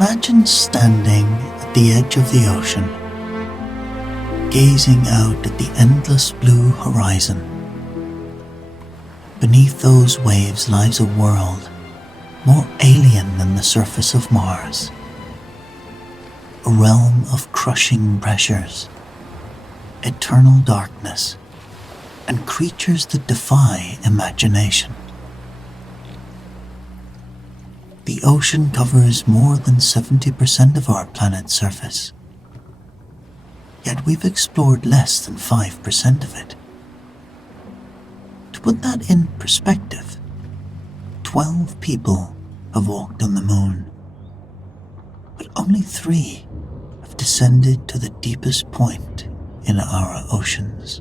Imagine standing at the edge of the ocean, gazing out at the endless blue horizon. Beneath those waves lies a world more alien than the surface of Mars. A realm of crushing pressures, eternal darkness, and creatures that defy imagination. The ocean covers more than 70% of our planet's surface, yet we've explored less than 5% of it. To put that in perspective, 12 people have walked on the moon, but only 3 have descended to the deepest point in our oceans.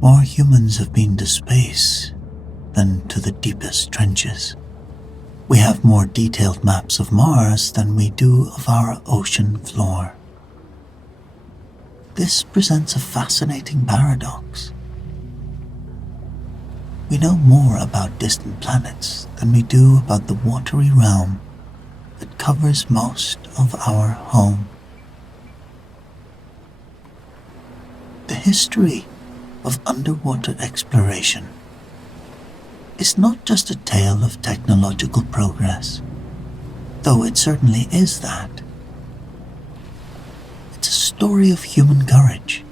More humans have been to space than to the deepest trenches. We have more detailed maps of Mars than we do of our ocean floor. This presents a fascinating paradox. We know more about distant planets than we do about the watery realm that covers most of our home. The history of underwater exploration is not just a tale of technological progress, though it certainly is that. It's a story of human courage,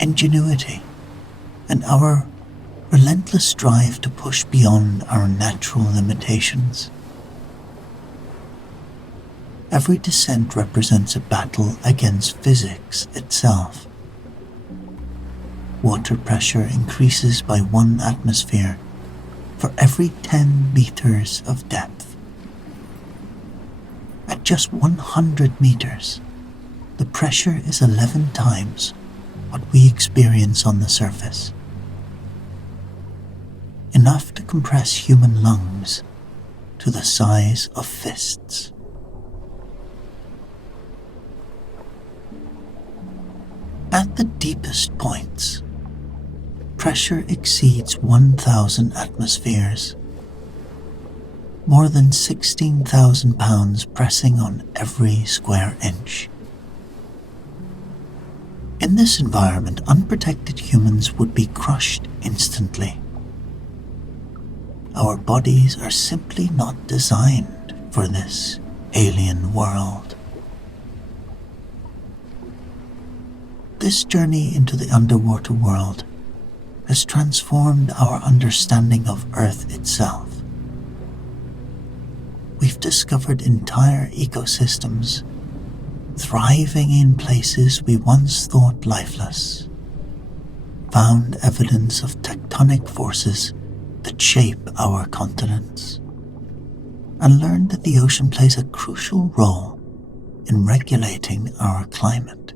ingenuity, and our relentless drive to push beyond our natural limitations. Every descent represents a battle against physics itself. Water pressure increases by 1 atmosphere for every 10 meters of depth. At just 100 meters, the pressure is 11 times what we experience on the surface. Enough to compress human lungs to the size of fists. At the deepest points, pressure exceeds 1,000 atmospheres, more than 16,000 pounds pressing on every square inch. In this environment, unprotected humans would be crushed instantly. Our bodies are simply not designed for this alien world. This journey into the underwater world has transformed our understanding of Earth itself. We've discovered entire ecosystems thriving in places we once thought lifeless, found evidence of tectonic forces that shape our continents, and learned that the ocean plays a crucial role in regulating our climate.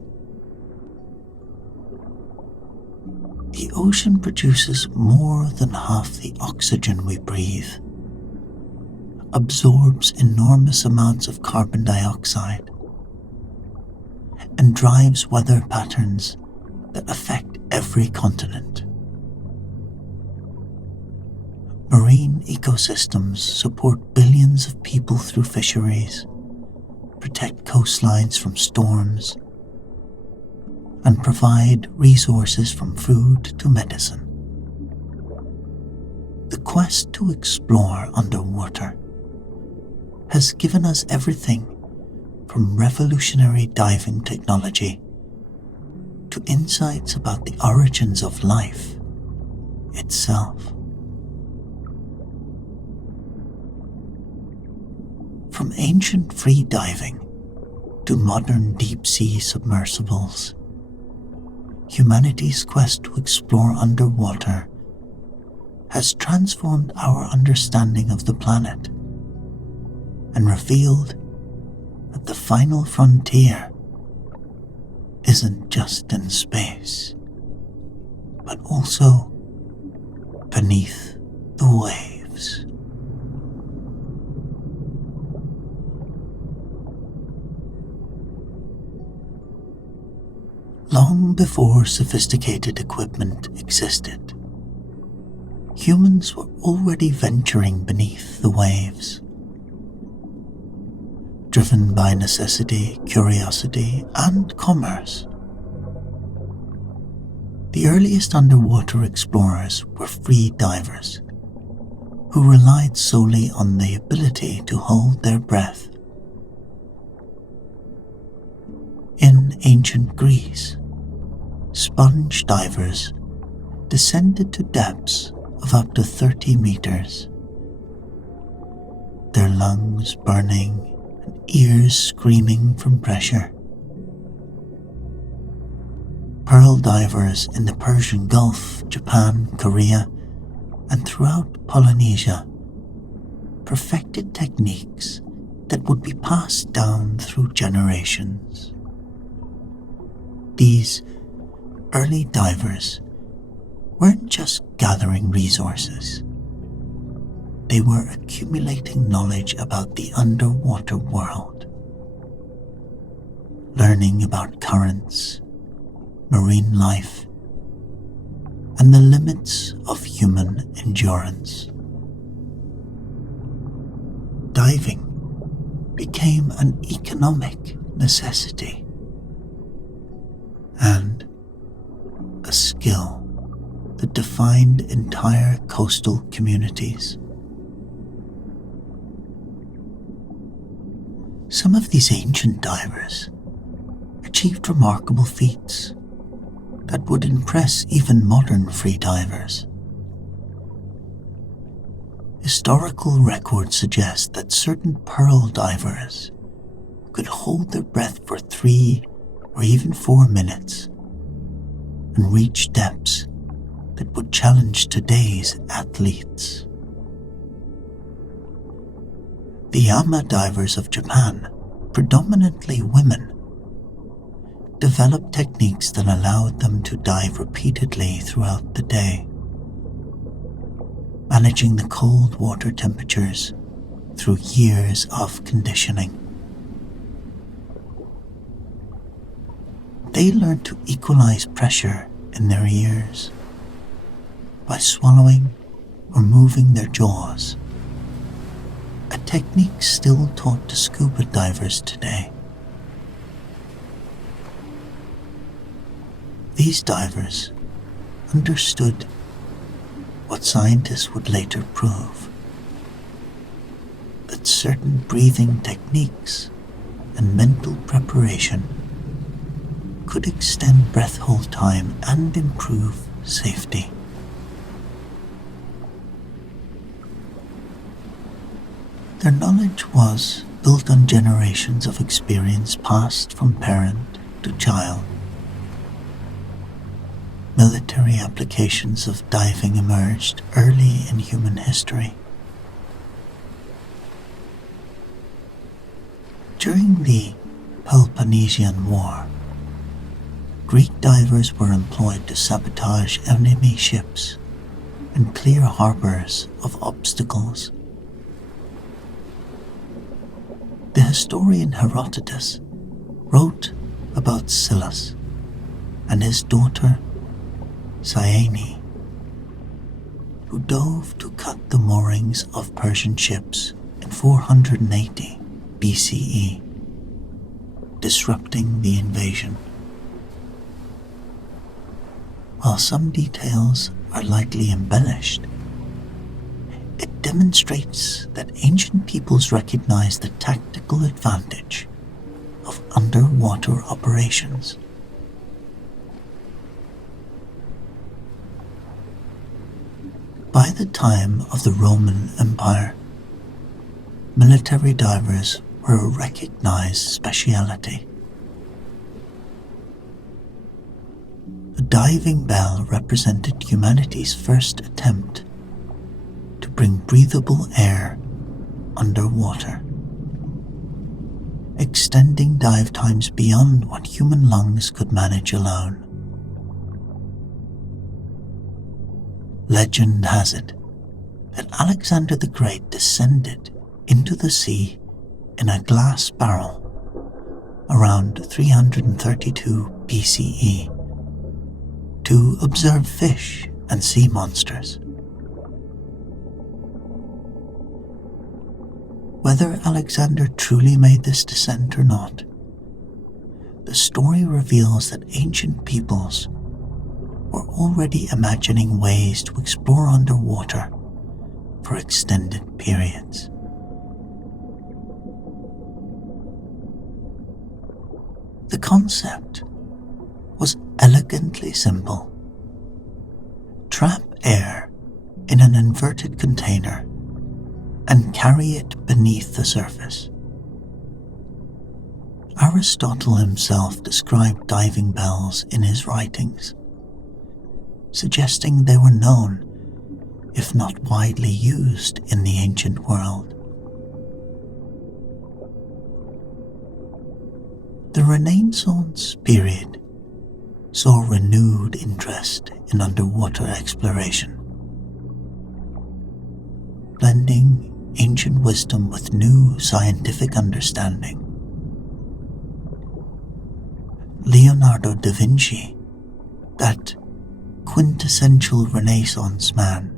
The ocean produces more than half the oxygen we breathe, absorbs enormous amounts of carbon dioxide, and drives weather patterns that affect every continent. Marine ecosystems support billions of people through fisheries, protect coastlines from storms, and provide resources from food to medicine. The quest to explore underwater has given us everything from revolutionary diving technology to insights about the origins of life itself. From ancient free diving to modern deep-sea submersibles, humanity's quest to explore underwater has transformed our understanding of the planet and revealed that the final frontier isn't just in space, but also beneath the waves. Long before sophisticated equipment existed, humans were already venturing beneath the waves. driven by necessity, curiosity, and commerce. The earliest underwater explorers were free divers, who relied solely on the ability to hold their breath. In ancient Greece, sponge divers descended to depths of up to 30 meters, their lungs burning and ears screaming from pressure. Pearl divers in the Persian Gulf, Japan, Korea, and throughout Polynesia perfected techniques that would be passed down through generations. These early divers weren't just gathering resources. They were accumulating knowledge about the underwater world, learning about currents, marine life, and the limits of human endurance. Diving became an economic necessity and a skill that defined entire coastal communities. Some of these ancient divers achieved remarkable feats that would impress even modern free divers. Historical records suggest that certain pearl divers could hold their breath for 3 or even 4 minutes and reach depths that would challenge today's athletes. The Yama divers of Japan, predominantly women, developed techniques that allowed them to dive repeatedly throughout the day, managing the cold water temperatures through years of conditioning. They learned to equalize pressure in their ears by swallowing or moving their jaws, a technique still taught to scuba divers today. These divers understood what scientists would later prove, that certain breathing techniques and mental preparation could extend breath hold time and improve safety. Their knowledge was built on generations of experience passed from parent to child. Military applications of diving emerged early in human history. During the Peloponnesian War, Greek divers were employed to sabotage enemy ships and clear harbors of obstacles. The historian Herodotus wrote about Scylla and his daughter Cyane, who dove to cut the moorings of Persian ships in 480 BCE, disrupting the invasion. While some details are likely embellished, it demonstrates that ancient peoples recognized the tactical advantage of underwater operations. By the time of the Roman Empire, military divers were a recognized specialty. The diving bell represented humanity's first attempt to bring breathable air underwater, extending dive times beyond what human lungs could manage alone. Legend has it that Alexander the Great descended into the sea in a glass barrel around 332 BCE to observe fish and sea monsters. Whether Alexander truly made this descent or not, the story reveals that ancient peoples were already imagining ways to explore underwater for extended periods. The concept was elegantly simple. Trap air in an inverted container and carry it beneath the surface. Aristotle himself described diving bells in his writings, suggesting they were known, if not widely used, in the ancient world. The Renaissance period saw renewed interest in underwater exploration, blending ancient wisdom with new scientific understanding. Leonardo da Vinci, that quintessential Renaissance man,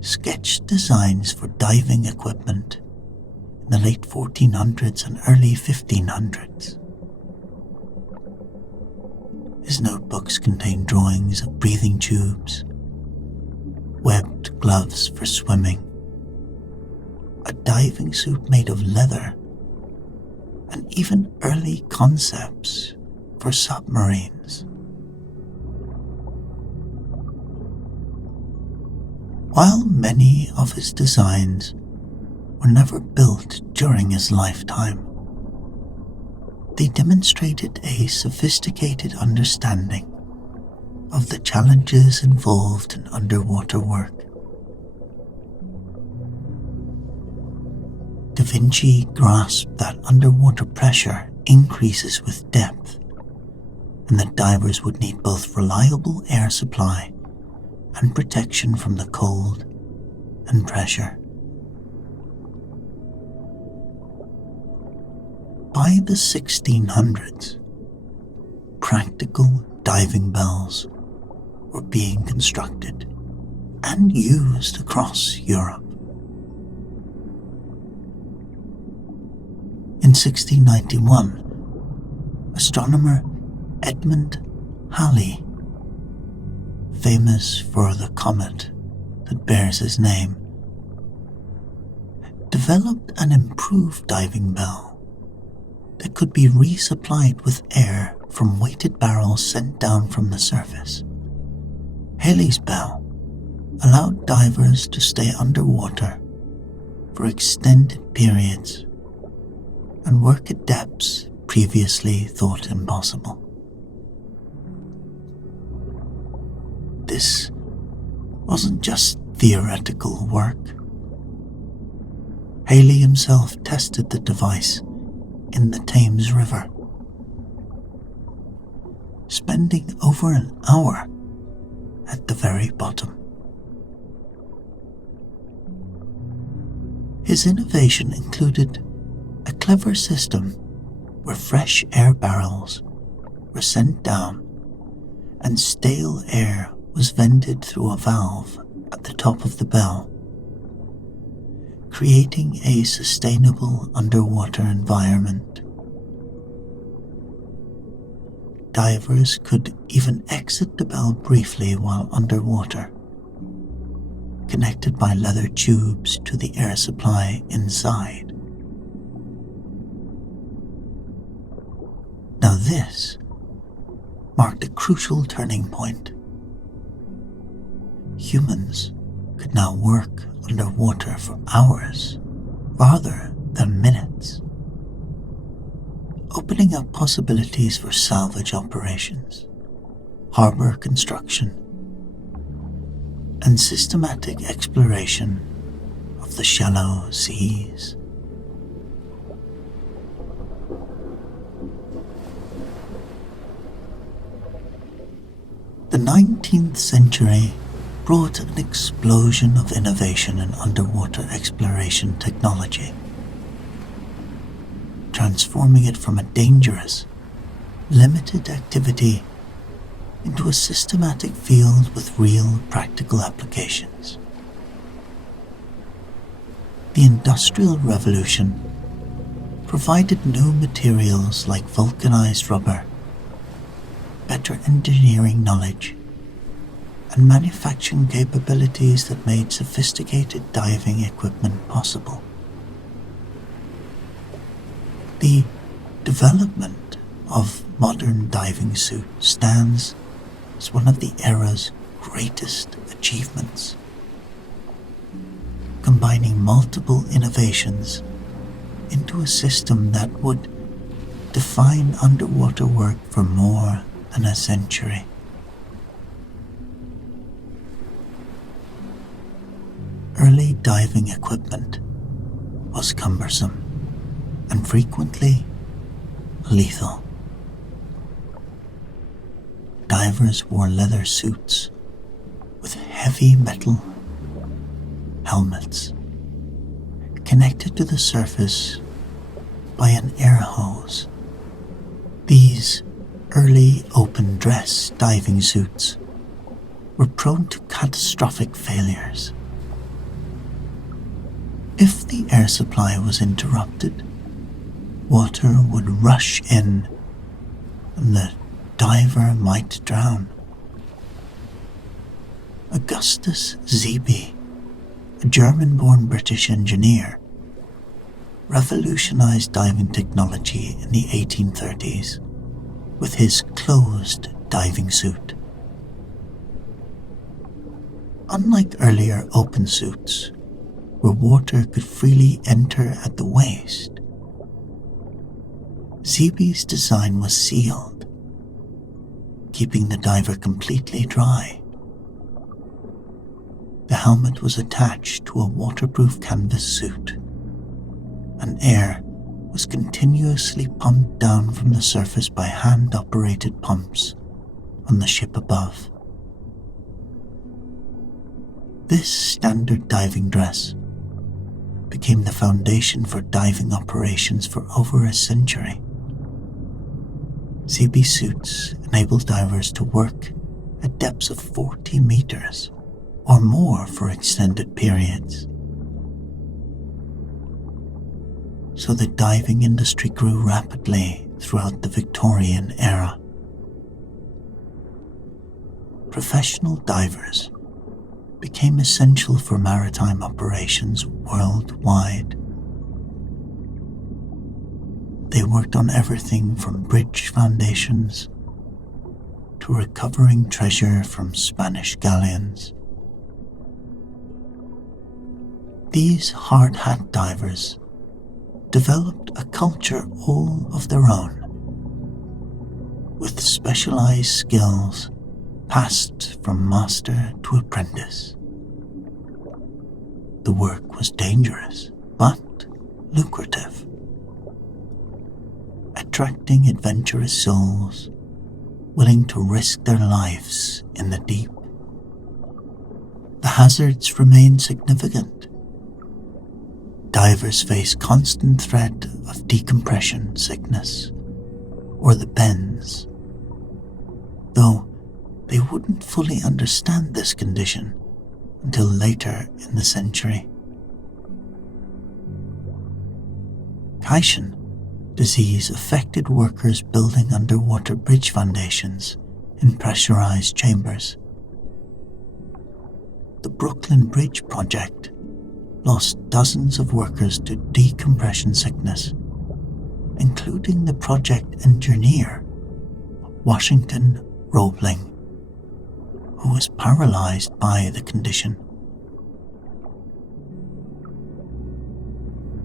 sketched designs for diving equipment in the late 1400s and early 1500s. His notebooks contain drawings of breathing tubes, webbed gloves for swimming, a diving suit made of leather, and even early concepts for submarines. While many of his designs were never built during his lifetime, they demonstrated a sophisticated understanding of the challenges involved in underwater work. Da Vinci grasped that underwater pressure increases with depth, and that divers would need both reliable air supply and protection from the cold and pressure. By the 1600s, practical diving bells were being constructed and used across Europe. In 1691, astronomer Edmund Halley, famous for the comet that bears his name, developed an improved diving bell that could be resupplied with air from weighted barrels sent down from the surface. Halley's bell allowed divers to stay underwater for extended periods and work at depths previously thought impossible. This wasn't just theoretical work. Halley himself tested the device in the Thames River, spending over an hour at the very bottom. His innovation included a clever system where fresh air barrels were sent down and stale air was vented through a valve at the top of the bell, creating a sustainable underwater environment. Divers could even exit the bell briefly while underwater, connected by leather tubes to the air supply inside. Now this marked a crucial turning point. Humans could now work underwater for hours rather than minutes, opening up possibilities for salvage operations, harbor construction, and systematic exploration of the shallow seas. The 19th century brought an explosion of innovation in underwater exploration technology, transforming it from a dangerous, limited activity into a systematic field with real practical applications. The Industrial Revolution provided new materials like vulcanized rubber, better engineering knowledge, and manufacturing capabilities that made sophisticated diving equipment possible. The development of modern diving suits stands as one of the era's greatest achievements, combining multiple innovations into a system that would define underwater work for more than a century. Early diving equipment was cumbersome and frequently lethal. Divers wore leather suits with heavy metal helmets connected to the surface by an air hose. These early open dress diving suits were prone to catastrophic failures. If the air supply was interrupted, water would rush in and the diver might drown. Augustus Seebee, a German-born British engineer, revolutionized diving technology in the 1830s with his closed diving suit. Unlike earlier open suits, where water could freely enter at the waist, Seebee's design was sealed, keeping the diver completely dry. The helmet was attached to a waterproof canvas suit, and air was continuously pumped down from the surface by hand-operated pumps on the ship above. This standard diving dress became the foundation for diving operations for over a century. Seebee suits enabled divers to work at depths of 40 meters or more for extended periods. So the diving industry grew rapidly throughout the Victorian era. Professional divers became essential for maritime operations worldwide. They worked on everything from bridge foundations to recovering treasure from Spanish galleons. These hard hat divers developed a culture all of their own, with specialized skills passed from master to apprentice. The work was dangerous, but lucrative, attracting adventurous souls willing to risk their lives in the deep. The hazards remain significant. Divers face constant threat of decompression sickness or the bends, though they wouldn't fully understand this condition until later in the century. Kaischen disease affected workers building underwater bridge foundations in pressurized chambers. The Brooklyn Bridge project lost dozens of workers to decompression sickness, including the project engineer, Washington Roebling, who was paralyzed by the condition.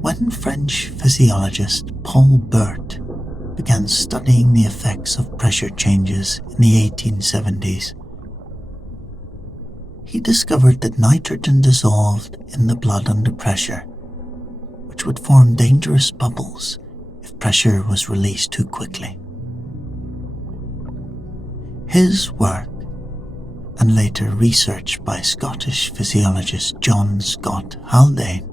When French physiologist Paul Bert began studying the effects of pressure changes in the 1870s, he discovered that nitrogen dissolved in the blood under pressure, which would form dangerous bubbles if pressure was released too quickly. His work, and later research by Scottish physiologist John Scott Haldane,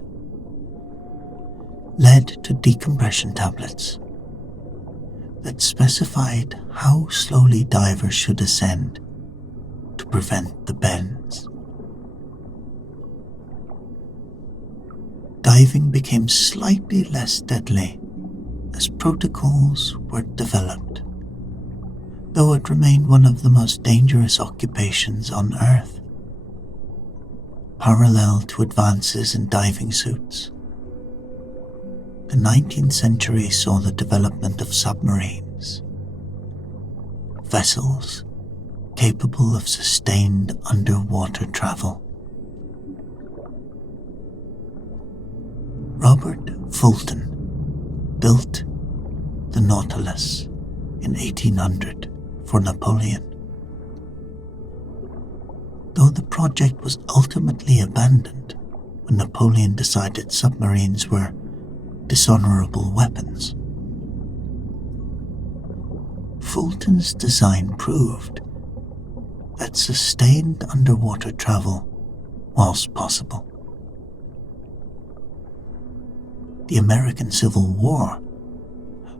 led to decompression tablets that specified how slowly divers should ascend to prevent the bends. diving became slightly less deadly as protocols were developed, though it remained one of the most dangerous occupations on Earth. Parallel to advances in diving suits, the 19th century saw the development of submarines, vessels capable of sustained underwater travel. Robert Fulton built the Nautilus in 1800 for Napoleon. Though the project was ultimately abandoned when Napoleon decided submarines were dishonorable weapons, Fulton's design proved that sustained underwater travel was possible. The American Civil War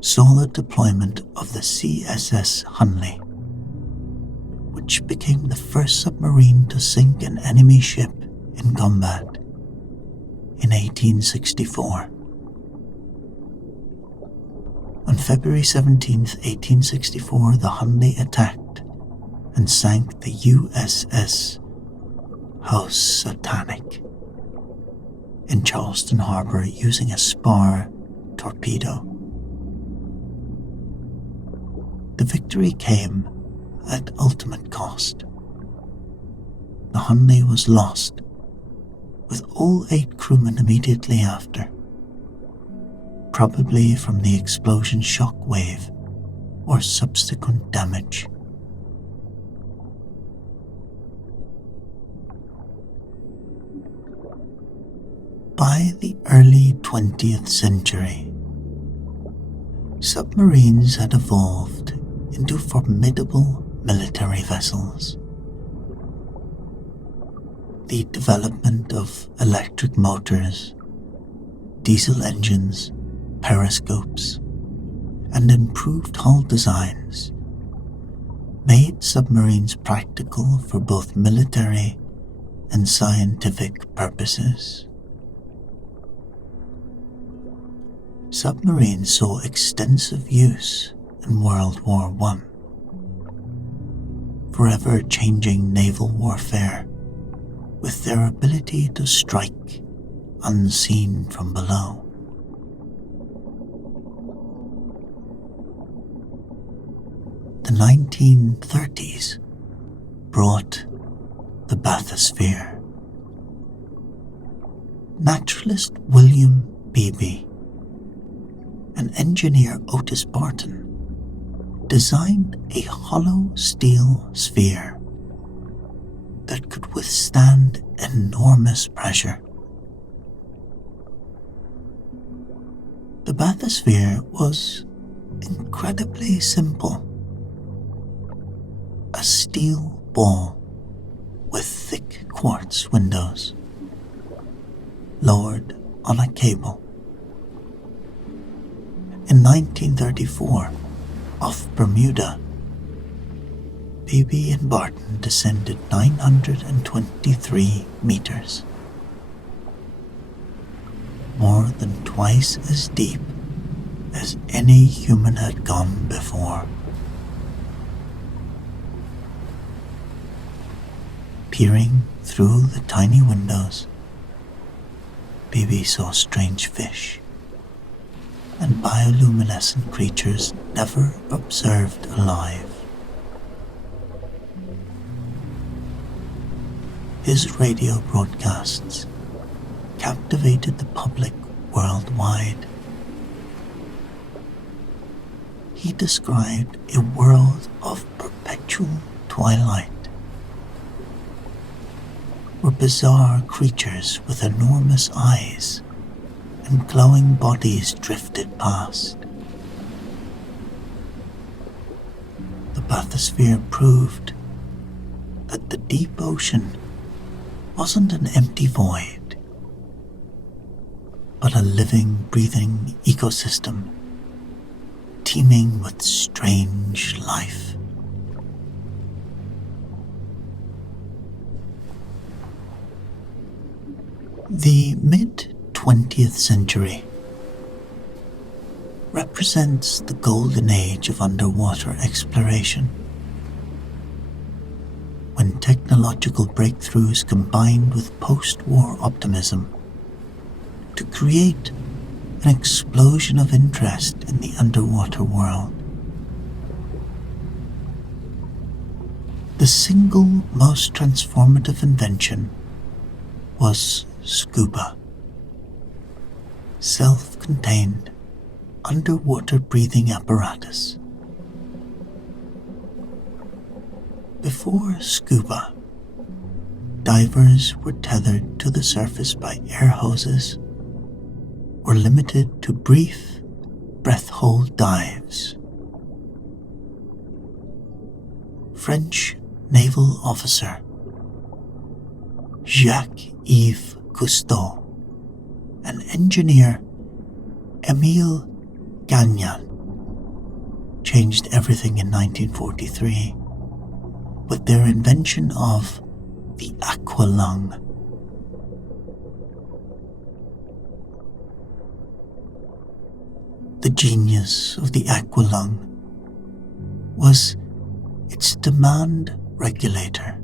saw the deployment of the CSS Hunley, which became the first submarine to sink an enemy ship in combat in 1864. On February 17, 1864, the Hunley attacked and sank the USS Housatonic in Charleston Harbor using a spar torpedo. The victory came at ultimate cost. The Hunley was lost, with all 8 crewmen immediately after, probably from the explosion shock wave or subsequent damage. By the early 20th century, submarines had evolved into formidable military vessels. The development of electric motors, diesel engines, periscopes, and improved hull designs made submarines practical for both military and scientific purposes. Submarines saw extensive use in World War I, forever changing naval warfare with their ability to strike unseen from below. The 1930s brought the bathysphere. Naturalist William Beebe and engineer Otis Barton designed a hollow steel sphere that could withstand enormous pressure. The bathysphere was incredibly simple. A steel ball with thick quartz windows, lowered on a cable. In 1934, off Bermuda, Beebe and Barton descended 923 meters, more than twice as deep as any human had gone before. Peering through the tiny windows, Beebe saw strange fish and bioluminescent creatures never observed alive. His radio broadcasts captivated the public worldwide. He described a world of perpetual twilight, where bizarre creatures with enormous eyes and glowing bodies drifted past. The bathysphere proved that the deep ocean wasn't an empty void, but a living, breathing ecosystem teeming with strange life. The mid 20th century represents the golden age of underwater exploration, when technological breakthroughs combined with post-war optimism to create an explosion of interest in the underwater world. The single most transformative invention was scuba, self-contained underwater breathing apparatus. Before scuba, divers were tethered to the surface by air hoses or limited to brief breath-hold dives. French naval officer Jacques Cousteau and engineer Émile Gagnan changed everything in 1943 with their invention of the Aqua-Lung. The genius of the Aqua-Lung was its demand regulator,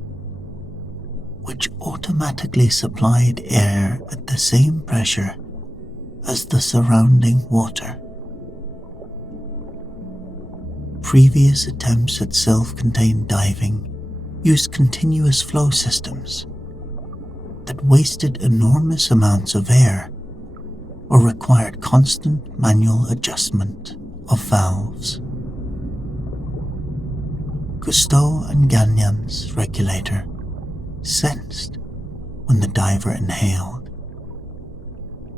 which automatically supplied air at the same pressure as the surrounding water. Previous attempts at self-contained diving used continuous flow systems that wasted enormous amounts of air or required constant manual adjustment of valves. Cousteau and Gagnan's regulator sensed when the diver inhaled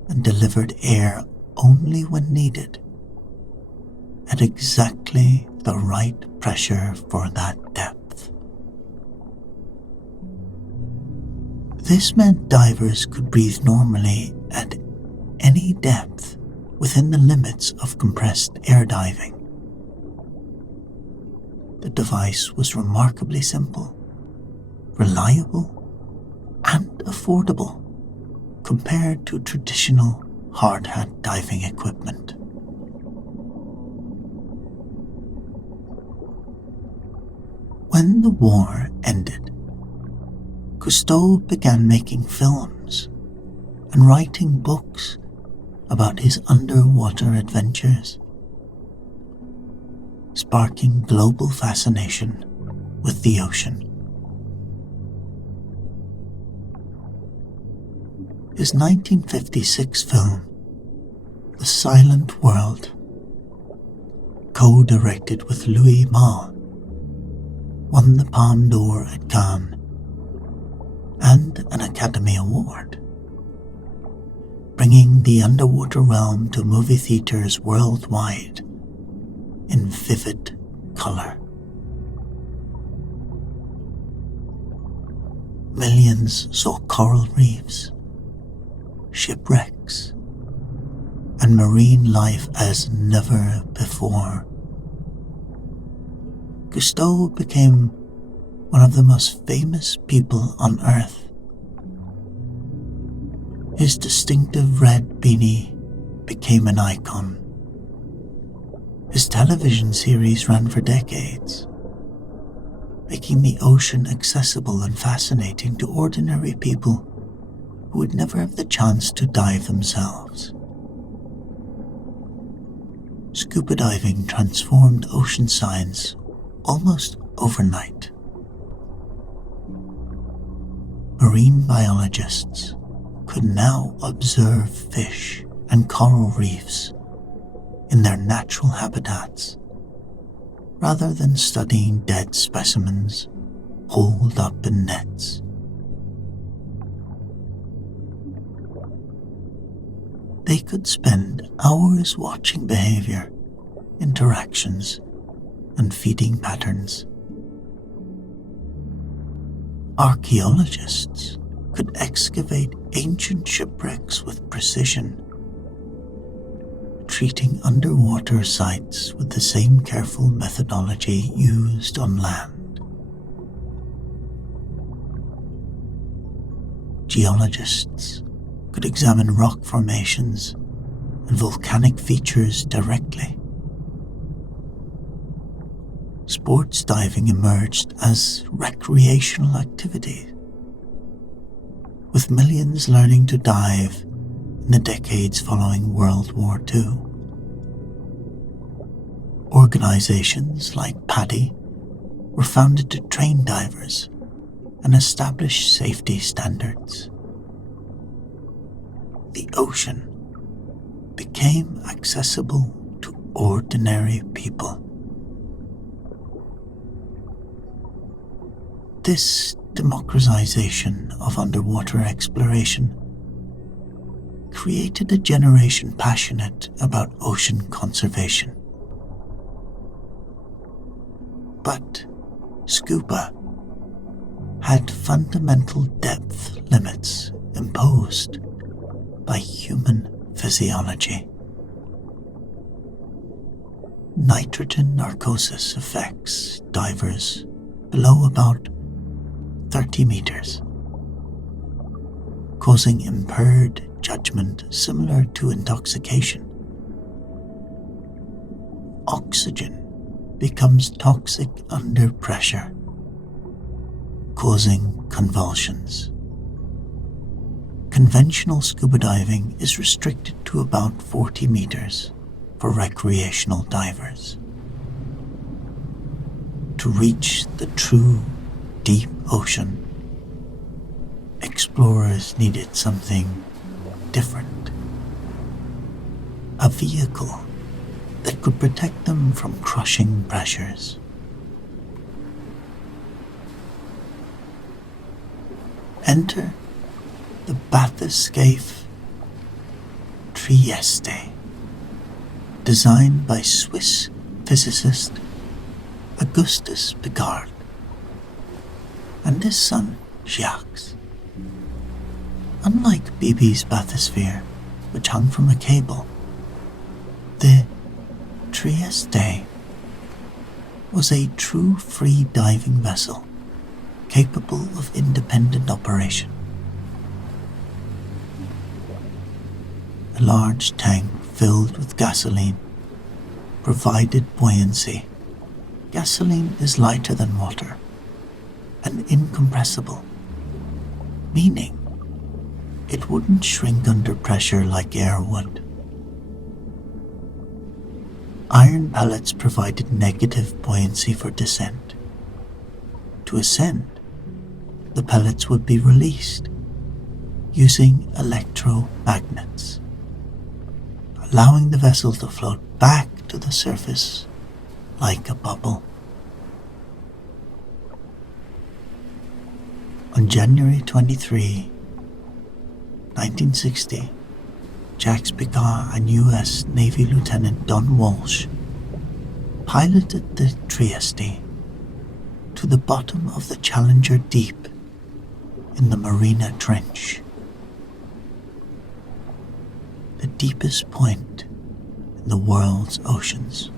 and delivered air only when needed at exactly the right pressure for that depth. This meant divers could breathe normally at any depth within the limits of compressed air diving. The device was remarkably simple, reliable, and affordable compared to traditional hard hat diving equipment. When the war ended, Cousteau began making films and writing books about his underwater adventures, sparking global fascination with the ocean. His 1956 film, The Silent World, co-directed with Louis Malle, won the Palme d'Or at Cannes and an Academy Award, bringing the underwater realm to movie theaters worldwide in vivid color. Millions saw coral reefs, shipwrecks, and marine life as never before. Cousteau became one of the most famous people on Earth. His distinctive red beanie became an icon. His television series ran for decades, making the ocean accessible and fascinating to ordinary people who would never have the chance to dive themselves. Scuba diving transformed ocean science almost overnight. Marine biologists could now observe fish and coral reefs in their natural habitats rather than studying dead specimens holed up in nets. They could spend hours watching behavior, interactions, and feeding patterns. Archaeologists could excavate ancient shipwrecks with precision, treating underwater sites with the same careful methodology used on land. Geologists could examine rock formations and volcanic features directly. Sports diving emerged as recreational activity, with millions learning to dive in the decades following World War II. Organizations like PADI were founded to train divers and establish safety standards. The ocean became accessible to ordinary people. This democratization of underwater exploration created a generation passionate about ocean conservation. But scuba had fundamental depth limits imposed by human physiology. Nitrogen narcosis affects divers below about 30 meters, causing impaired judgment similar to intoxication. Oxygen becomes toxic under pressure, causing convulsions. Conventional scuba diving is restricted to about 40 meters for recreational divers. To reach the true deep ocean, explorers needed something different. A vehicle that could protect them from crushing pressures. Enter the bathyscaphe Trieste, designed by Swiss physicist Augustus Piccard and his son Jacques. Unlike BB's bathysphere, which hung from a cable, the Trieste was a true free diving vessel capable of independent operation. A large tank filled with gasoline provided buoyancy. Gasoline is lighter than water and incompressible, meaning it wouldn't shrink under pressure like air would. Iron pellets provided negative buoyancy for descent. To ascend, the pellets would be released using electromagnets, allowing the vessel to float back to the surface like a bubble. On January 23, 1960, Jacques Piccard and U.S. Navy Lieutenant Don Walsh piloted the Trieste to the bottom of the Challenger Deep in the Mariana Trench, the deepest point in the world's oceans.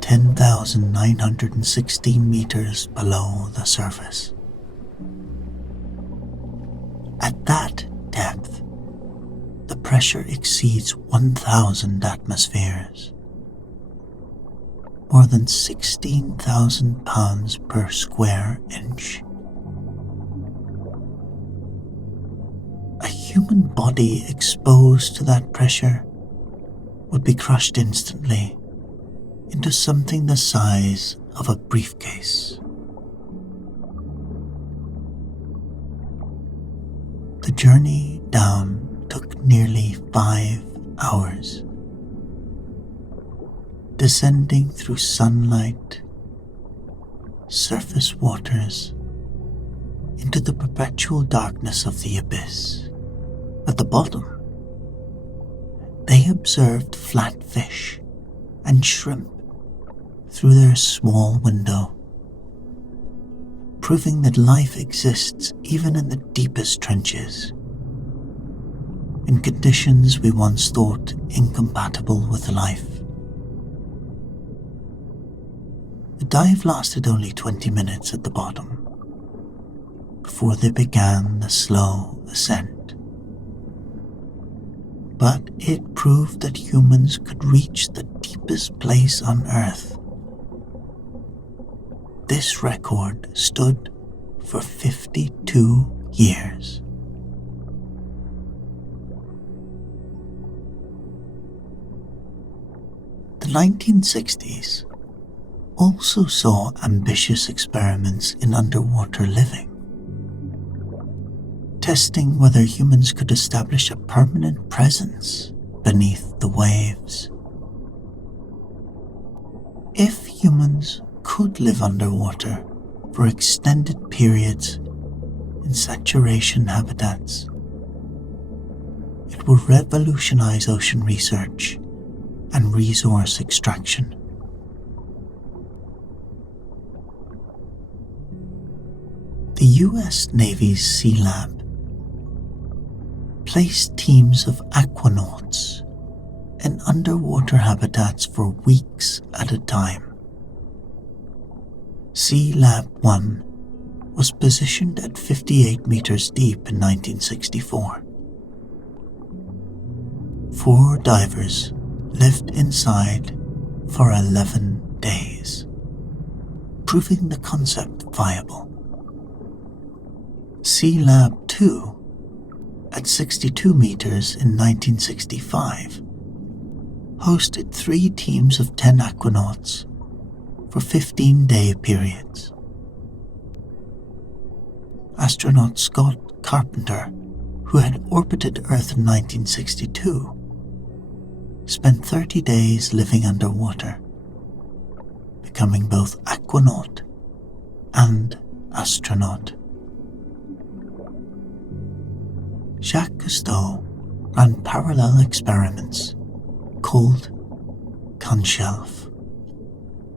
10,916 meters below the surface. At that depth, the pressure exceeds 1,000 atmospheres, more than 16,000 pounds per square inch. A human body exposed to that pressure would be crushed instantly into something the size of a briefcase. The journey down took nearly 5 hours, descending through sunlight, surface waters, into the perpetual darkness of the abyss. At the bottom, they observed flatfish and shrimp through their small window, proving that life exists even in the deepest trenches, in conditions we once thought incompatible with life. The dive lasted only 20 minutes at the bottom, before they began the slow ascent. But it proved that humans could reach the deepest place on Earth. This record stood for 52 years. The 1960s also saw ambitious experiments in underwater living, testing whether humans could establish a permanent presence beneath the waves. If humans could live underwater for extended periods in saturation habitats, it would revolutionize ocean research and resource extraction. The US Navy's Sea Lab placed teams of aquanauts in underwater habitats for weeks at a time. Sea Lab 1 was positioned at 58 meters deep in 1964. 4 divers lived inside for 11 days, proving the concept viable. Sea Lab 2, at 62 meters in 1965, hosted 3 teams of 10 aquanauts for 15-day periods. Astronaut Scott Carpenter, who had orbited Earth in 1962, spent 30 days living underwater, becoming both aquanaut and astronaut. Jacques Cousteau ran parallel experiments called CONSHELF,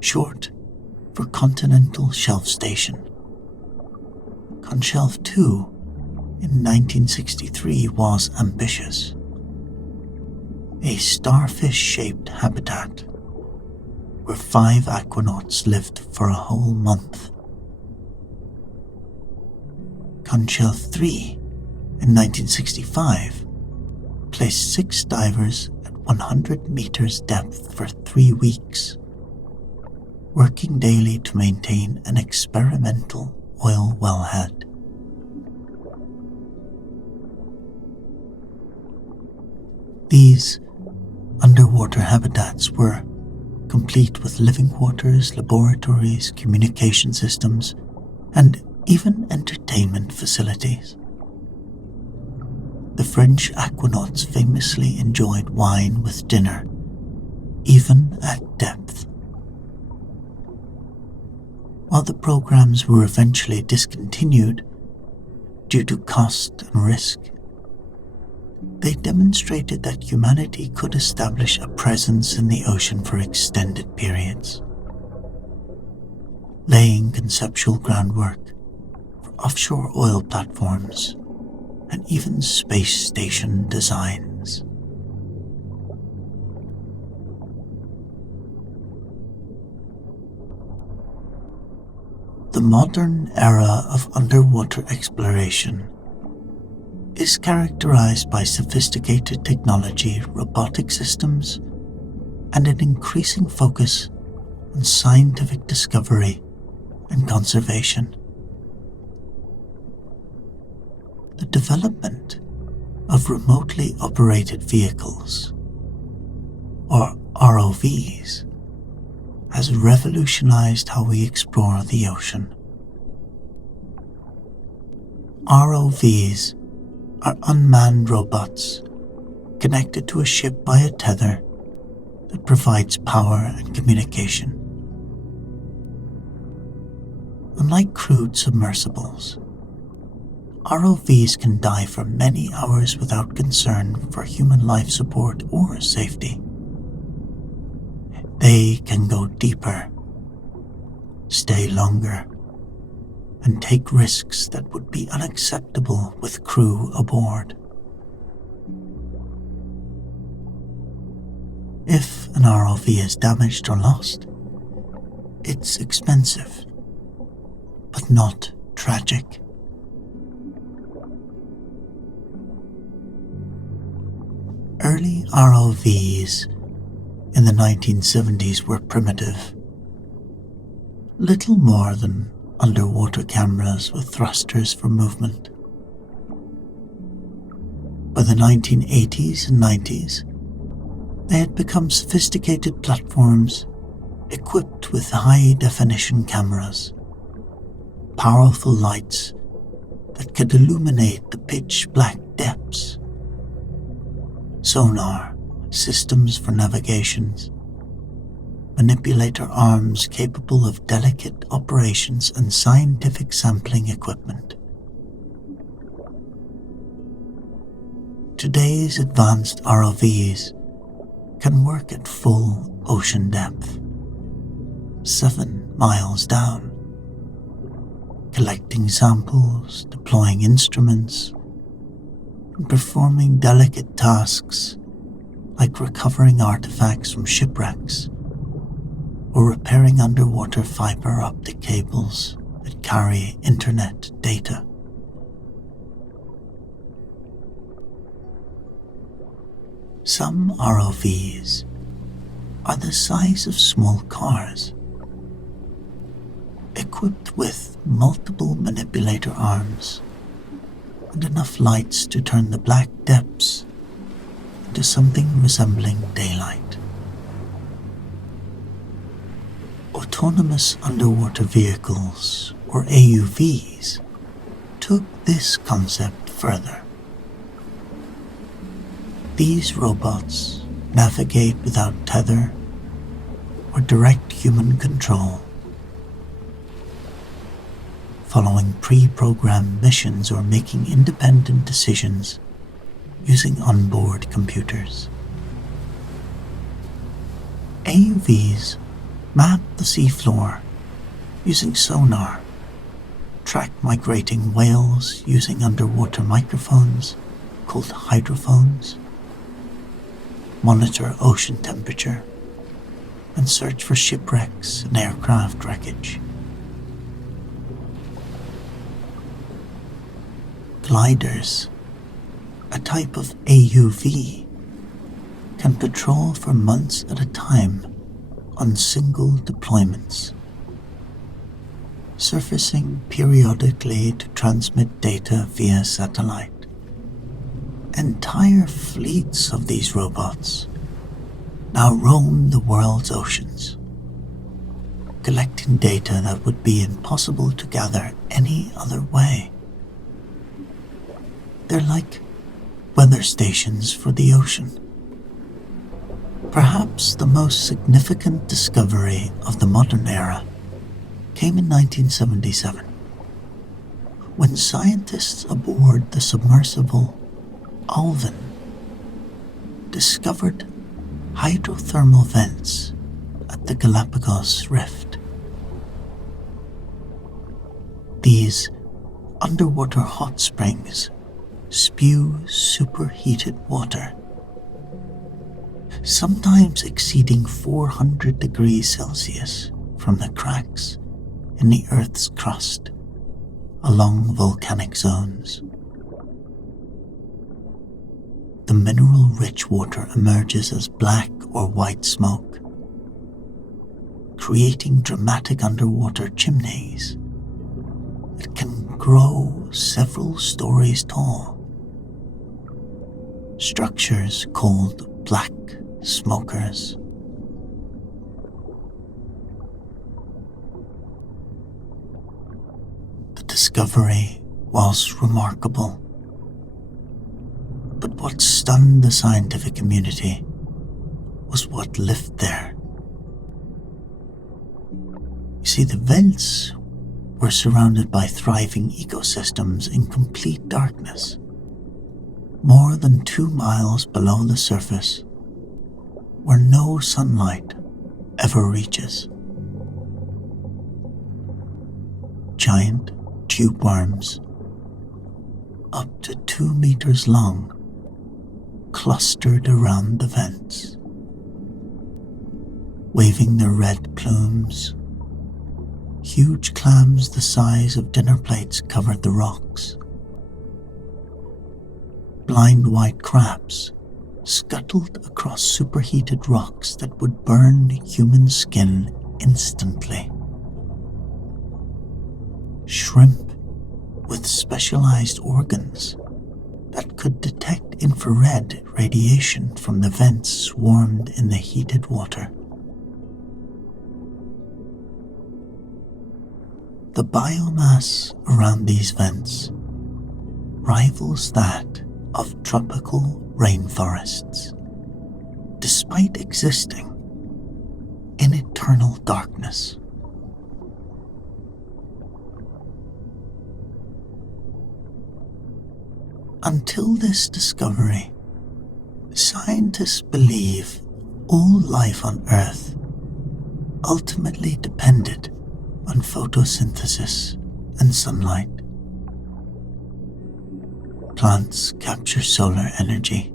short for Continental Shelf Station. CONSHELF 2 in 1963 was ambitious. A starfish-shaped habitat where 5 aquanauts lived for a whole month. CONSHELF 3 in 1965 placed 6 divers at 100 meters depth for 3 weeks, working daily to maintain an experimental oil wellhead. These underwater habitats were complete with living quarters, laboratories, communication systems, and even entertainment facilities. The French aquanauts famously enjoyed wine with dinner, even at depth. While the programs were eventually discontinued due to cost and risk, they demonstrated that humanity could establish a presence in the ocean for extended periods, laying conceptual groundwork for offshore oil platforms and even space station designs. The modern era of underwater exploration is characterized by sophisticated technology, robotic systems, and an increasing focus on scientific discovery and conservation. The development of remotely operated vehicles, or ROVs, has revolutionized how we explore the ocean. ROVs are unmanned robots connected to a ship by a tether that provides power and communication. Unlike crewed submersibles, ROVs can dive for many hours without concern for human life support or safety. They can go deeper, stay longer, and take risks that would be unacceptable with crew aboard. If an ROV is damaged or lost, it's expensive, but not tragic. Early ROVs in the 1970s were primitive, little more than underwater cameras with thrusters for movement. By the 1980s and 90s, they had become sophisticated platforms equipped with high-definition cameras, powerful lights that could illuminate the pitch-black depths, sonar, systems for navigations, manipulator arms capable of delicate operations, and scientific sampling equipment. Today's advanced ROVs can work at full ocean depth, 7 miles down, collecting samples, deploying instruments, and performing delicate tasks like recovering artifacts from shipwrecks or repairing underwater fiber optic cables that carry internet data. Some ROVs are the size of small cars, equipped with multiple manipulator arms and enough lights to turn the black depths into something resembling daylight. Autonomous underwater vehicles, or AUVs, took this concept further. These robots navigate without tether or direct human control, following pre-programmed missions or making independent decisions using onboard computers. AUVs map the seafloor using sonar, track migrating whales using underwater microphones called hydrophones, monitor ocean temperature, and search for shipwrecks and aircraft wreckage. Gliders, a type of AUV, can patrol for months at a time on single deployments, surfacing periodically to transmit data via satellite. Entire fleets of these robots now roam the world's oceans, collecting data that would be impossible to gather any other way. They're like weather stations for the ocean. Perhaps the most significant discovery of the modern era came in 1977, when scientists aboard the submersible Alvin discovered hydrothermal vents at the Galapagos Rift. These underwater hot springs spew superheated water, sometimes exceeding 400 degrees Celsius, from the cracks in the Earth's crust along volcanic zones. The mineral-rich water emerges as black or white smoke, creating dramatic underwater chimneys that can grow several stories tall. Structures called black smokers. The discovery was remarkable, but what stunned the scientific community was what lived there. You see, the vents were surrounded by thriving ecosystems in complete darkness, more than 2 miles below the surface, where no sunlight ever reaches. Giant tube worms, up to 2 meters long, clustered around the vents, waving their red plumes. Huge clams the size of dinner plates covered the rocks. Blind white crabs scuttled across superheated rocks that would burn human skin instantly. Shrimp with specialized organs that could detect infrared radiation from the vents swarmed in the heated water. The biomass around these vents rivals that of tropical rainforests, despite existing in eternal darkness. Until this discovery, scientists believe all life on Earth ultimately depended on photosynthesis and sunlight. Plants capture solar energy.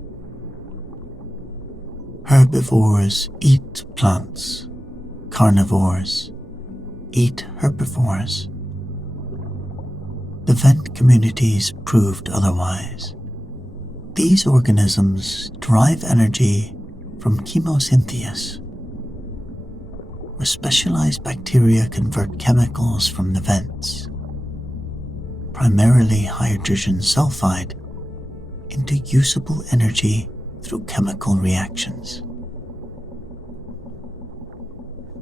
Herbivores eat plants. Carnivores eat herbivores. The vent communities proved otherwise. These organisms derive energy from chemosynthesis, where specialized bacteria convert chemicals from the vents, primarily hydrogen sulfide, into usable energy through chemical reactions.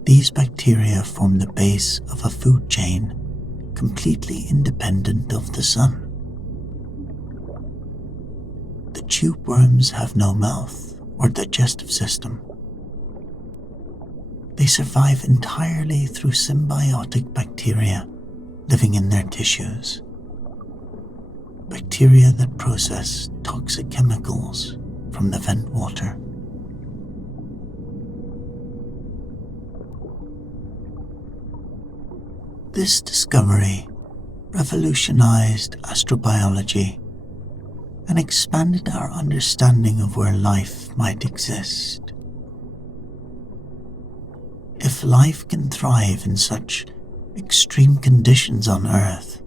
These bacteria form the base of a food chain completely independent of the sun. The tube worms have no mouth or digestive system. They survive entirely through symbiotic bacteria living in their tissues. Bacteria that process toxic chemicals from the vent water. This discovery revolutionized astrobiology and expanded our understanding of where life might exist. If life can thrive in such extreme conditions on Earth,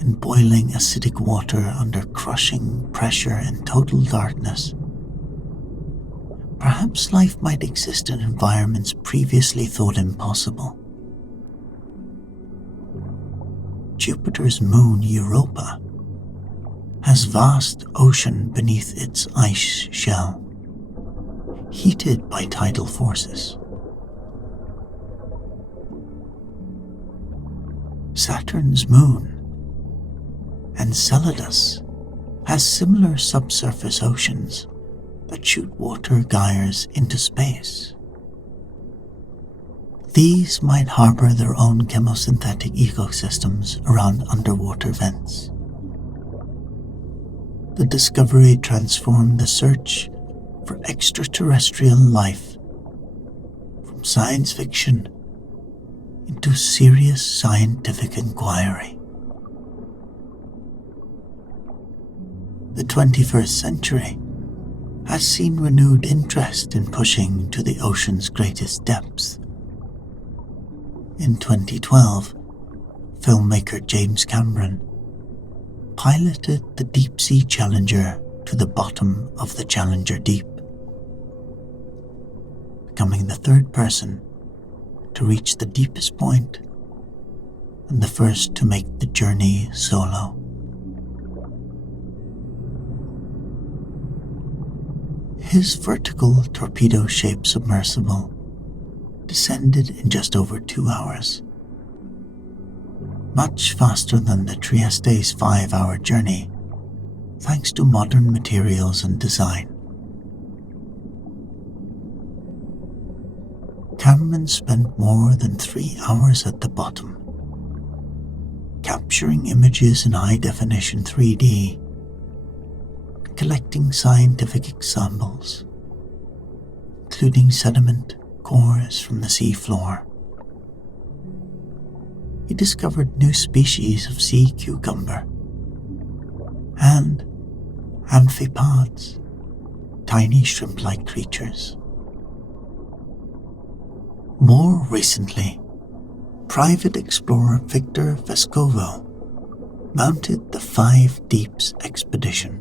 in boiling acidic water under crushing pressure and total darkness, perhaps life might exist in environments previously thought impossible. Jupiter's moon Europa has vast ocean beneath its ice shell, heated by tidal forces. Saturn's moon, Enceladus, has similar subsurface oceans that shoot water gyres into space. These might harbor their own chemosynthetic ecosystems around underwater vents. The discovery transformed the search for extraterrestrial life from science fiction into serious scientific inquiry. The 21st century has seen renewed interest in pushing to the ocean's greatest depths. In 2012, filmmaker James Cameron piloted the Deep-Sea Challenger to the bottom of the Challenger Deep, becoming the third person to reach the deepest point and the first to make the journey solo. His vertical torpedo-shaped submersible descended in just over 2 hours, much faster than the Trieste's 5-hour journey, thanks to modern materials and design. Cameron spent more than 3 hours at the bottom, capturing images in high-definition 3D, collecting scientific examples, including sediment cores from the seafloor. He discovered new species of sea cucumber and amphipods, tiny shrimp-like creatures. More recently, private explorer Victor Vescovo mounted the 5 Deeps expedition,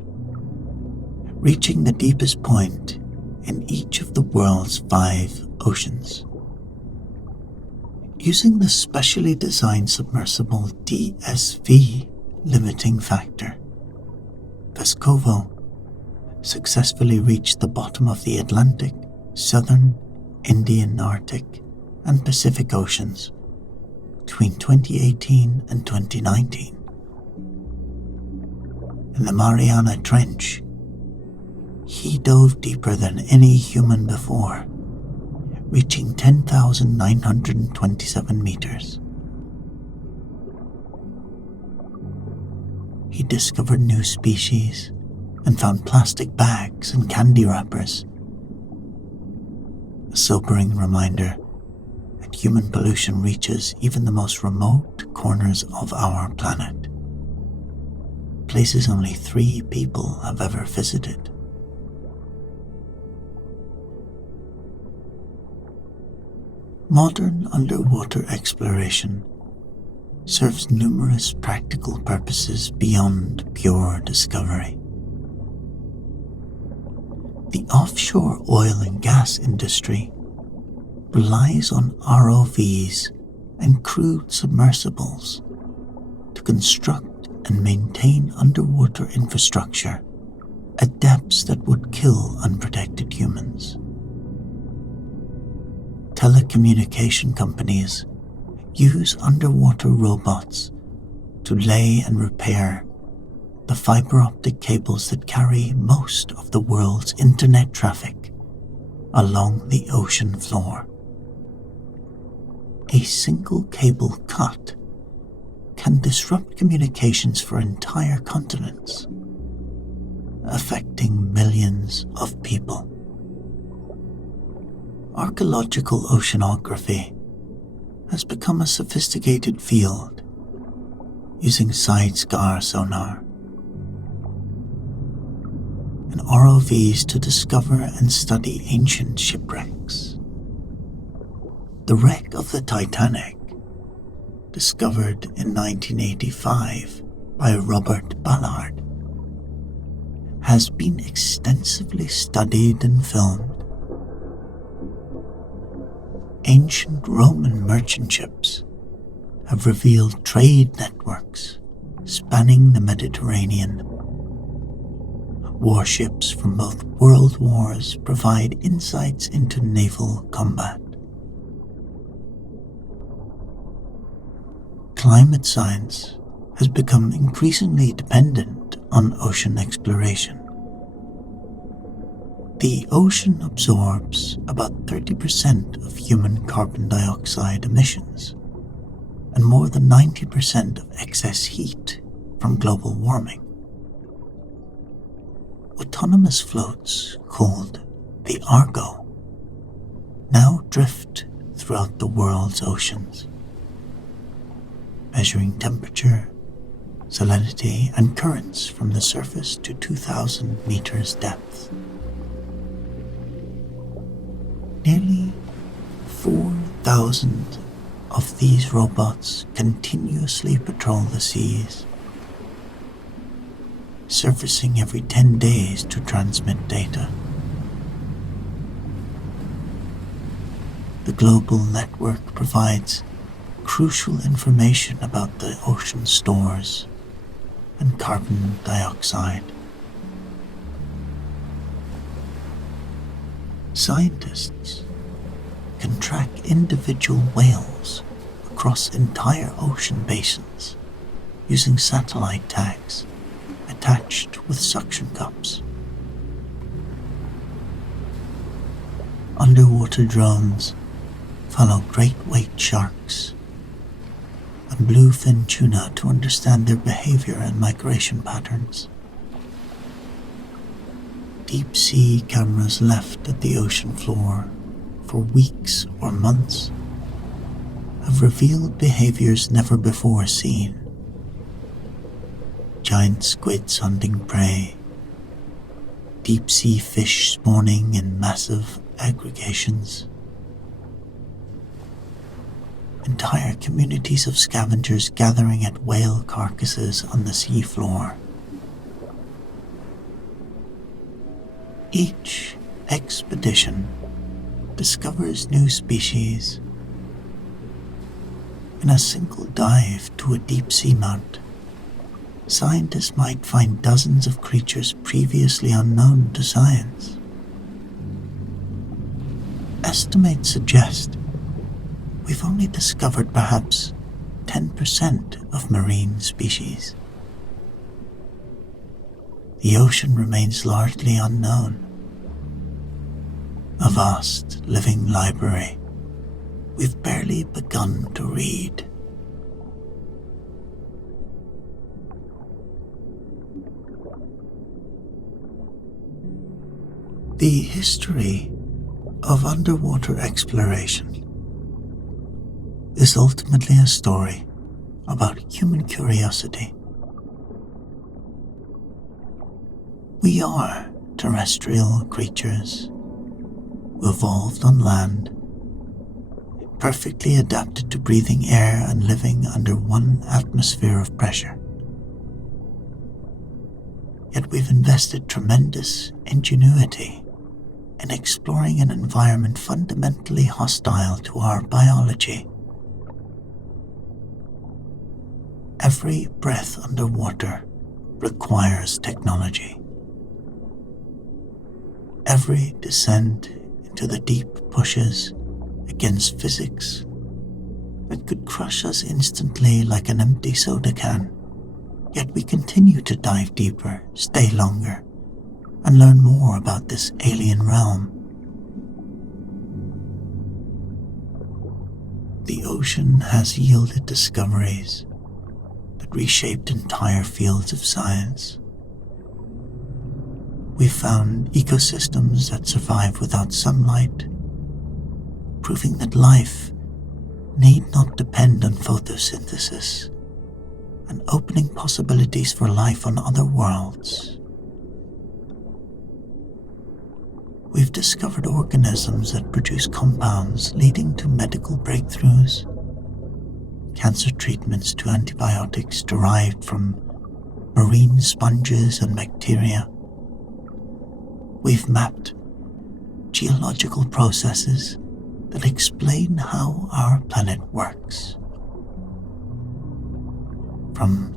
reaching the deepest point in each of the world's 5 oceans. Using the specially designed submersible DSV limiting factor, Vescovo successfully reached the bottom of the Atlantic, Southern, Indian, Arctic, and Pacific Oceans between 2018 and 2019. In the Mariana Trench, he dove deeper than any human before, reaching 10,927 meters. He discovered new species and found plastic bags and candy wrappers. A sobering reminder that human pollution reaches even the most remote corners of our planet, places only 3 people have ever visited. Modern underwater exploration serves numerous practical purposes beyond pure discovery. The offshore oil and gas industry relies on ROVs and crewed submersibles to construct and maintain underwater infrastructure at depths that would kill unprotected humans. Telecommunication companies use underwater robots to lay and repair the fiber optic cables that carry most of the world's internet traffic along the ocean floor. A single cable cut can disrupt communications for entire continents, affecting millions of people. Archaeological oceanography has become a sophisticated field using side-scar sonar and ROVs to discover and study ancient shipwrecks. The wreck of the Titanic, discovered in 1985 by Robert Ballard, has been extensively studied and filmed. Ancient Roman merchant ships have revealed trade networks spanning the Mediterranean. Warships from both world wars provide insights into naval combat. Climate science has become increasingly dependent on ocean exploration. The ocean absorbs about 30% of human carbon dioxide emissions and more than 90% of excess heat from global warming. Autonomous floats, called the Argo, now drift throughout the world's oceans, measuring temperature, salinity, and currents from the surface to 2,000 meters depth. Nearly 4,000 of these robots continuously patrol the seas, surfacing every 10 days to transmit data. The global network provides crucial information about the ocean stores and carbon dioxide. Scientists can track individual whales across entire ocean basins using satellite tags attached with suction cups. Underwater drones follow great white sharks and bluefin tuna to understand their behavior and migration patterns. Deep sea cameras left at the ocean floor for weeks or months have revealed behaviors never before seen. Giant squids hunting prey, deep sea fish spawning in massive aggregations, entire communities of scavengers gathering at whale carcasses on the sea floor. Each expedition discovers new species. In a single dive to a deep-sea mount, scientists might find dozens of creatures previously unknown to science. Estimates suggest we've only discovered perhaps 10% of marine species. The ocean remains largely unknown. A vast living library we've barely begun to read. The history of underwater exploration is ultimately a story about human curiosity. We are terrestrial creatures who evolved on land, perfectly adapted to breathing air and living under one atmosphere of pressure. Yet we've invested tremendous ingenuity in exploring an environment fundamentally hostile to our biology. Every breath underwater requires technology. Every descent into the deep pushes against physics that could crush us instantly like an empty soda can. Yet we continue to dive deeper, stay longer, and learn more about this alien realm. The ocean has yielded discoveries that reshaped entire fields of science. We've found ecosystems that survive without sunlight, proving that life need not depend on photosynthesis, and opening possibilities for life on other worlds. We've discovered organisms that produce compounds leading to medical breakthroughs, cancer treatments to antibiotics derived from marine sponges and bacteria. We've mapped geological processes that explain how our planet works. From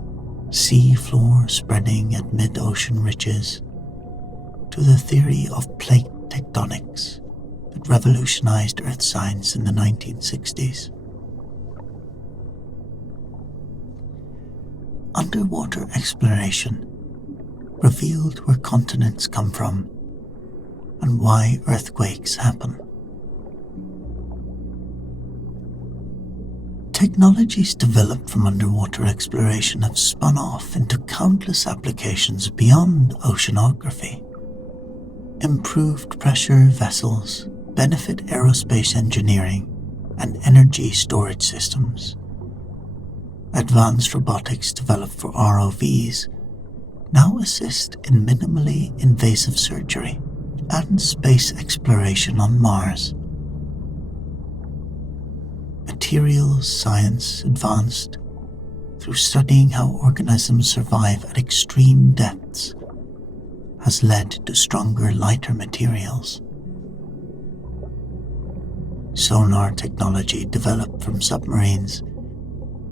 sea floor spreading at mid-ocean ridges to the theory of plate tectonics that revolutionized Earth science in the 1960s. Underwater exploration revealed where continents come from and why earthquakes happen. Technologies developed from underwater exploration have spun off into countless applications beyond oceanography. Improved pressure vessels benefit aerospace engineering and energy storage systems. Advanced robotics developed for ROVs now assist in minimally invasive surgery and space exploration on Mars. Materials science advanced through studying how organisms survive at extreme depths has led to stronger, lighter materials. Sonar technology developed from submarines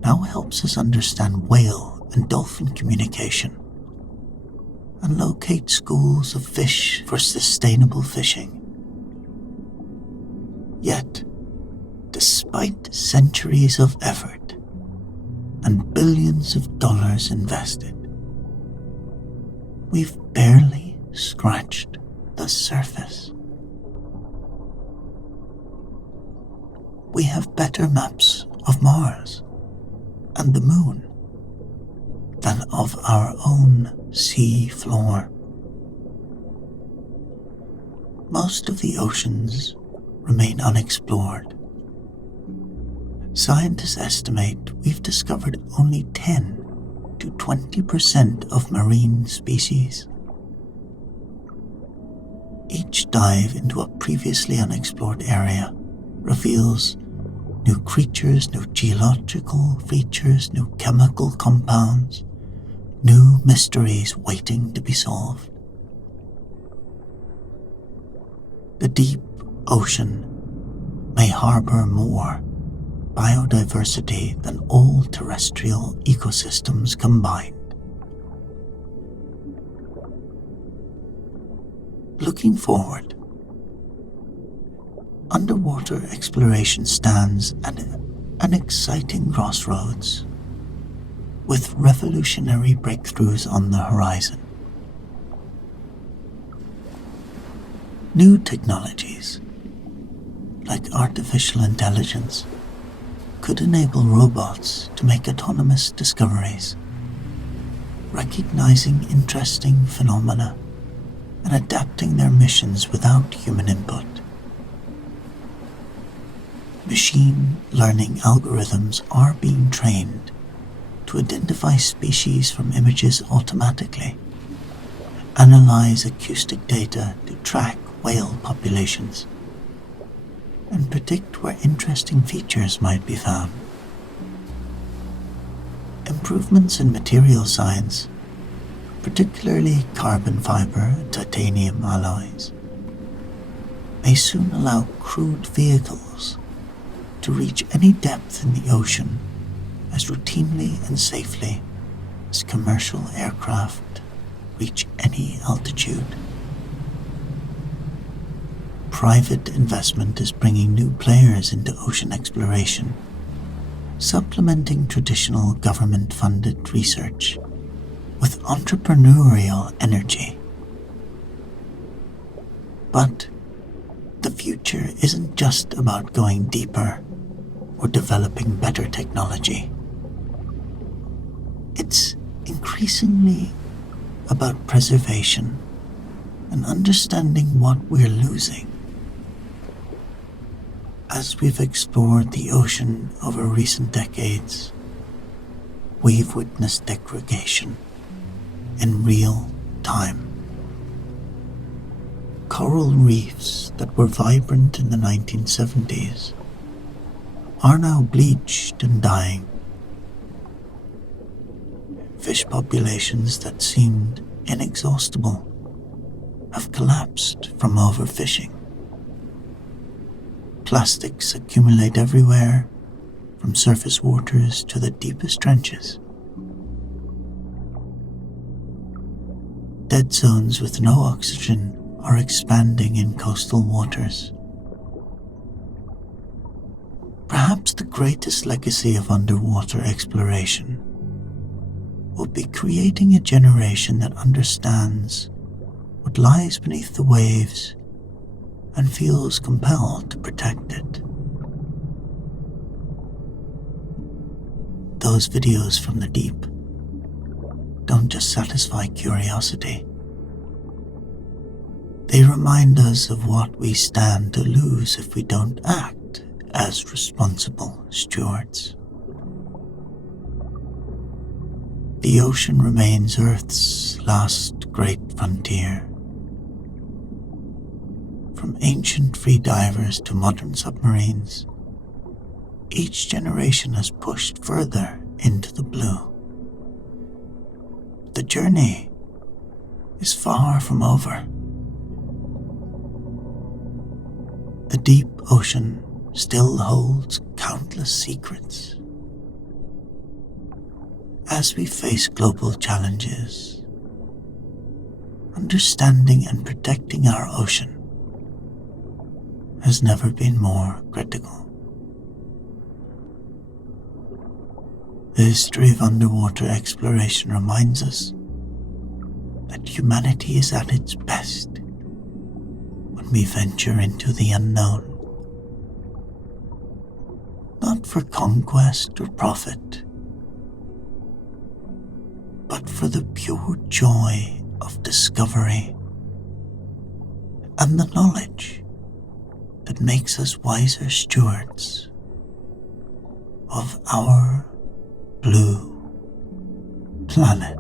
now helps us understand whale and dolphin communication and locate schools of fish for sustainable fishing. Yet, despite centuries of effort and billions of dollars invested, we've barely scratched the surface. We have better maps of Mars and the Moon than of our own sea floor. Most of the oceans remain unexplored. Scientists estimate we've discovered only 10 to 20% of marine species. Each dive into a previously unexplored area reveals new creatures, new geological features, new chemical compounds, new mysteries waiting to be solved. The deep ocean may harbor more biodiversity than all terrestrial ecosystems combined. Looking forward, underwater exploration stands at an exciting crossroads, with revolutionary breakthroughs on the horizon. New technologies, like artificial intelligence, could enable robots to make autonomous discoveries, recognizing interesting phenomena and adapting their missions without human input. Machine learning algorithms are being trained to identify species from images automatically, analyze acoustic data to track whale populations, and predict where interesting features might be found. Improvements in material science, particularly carbon fiber and titanium alloys, may soon allow crewed vehicles to reach any depth in the ocean as routinely and safely as commercial aircraft reach any altitude. Private investment is bringing new players into ocean exploration, supplementing traditional government-funded research with entrepreneurial energy. But the future isn't just about going deeper or developing better technology. It's increasingly about preservation and understanding what we're losing. As we've explored the ocean over recent decades, we've witnessed degradation in real time. Coral reefs that were vibrant in the 1970s are now bleached and dying. Fish populations that seemed inexhaustible have collapsed from overfishing. Plastics accumulate everywhere, from surface waters to the deepest trenches. Dead zones with no oxygen are expanding in coastal waters. Perhaps the greatest legacy of underwater exploration will be creating a generation that understands what lies beneath the waves and feels compelled to protect it. Those videos from the deep don't just satisfy curiosity. They remind us of what we stand to lose if we don't act as responsible stewards. The ocean remains Earth's last great frontier. From ancient free divers to modern submarines, each generation has pushed further into the blue. The journey is far from over. The deep ocean still holds countless secrets. As we face global challenges, understanding and protecting our ocean has never been more critical. The history of underwater exploration reminds us that humanity is at its best when we venture into the unknown, not for conquest or profit, but for the pure joy of discovery and the knowledge that makes us wiser stewards of our blue planet.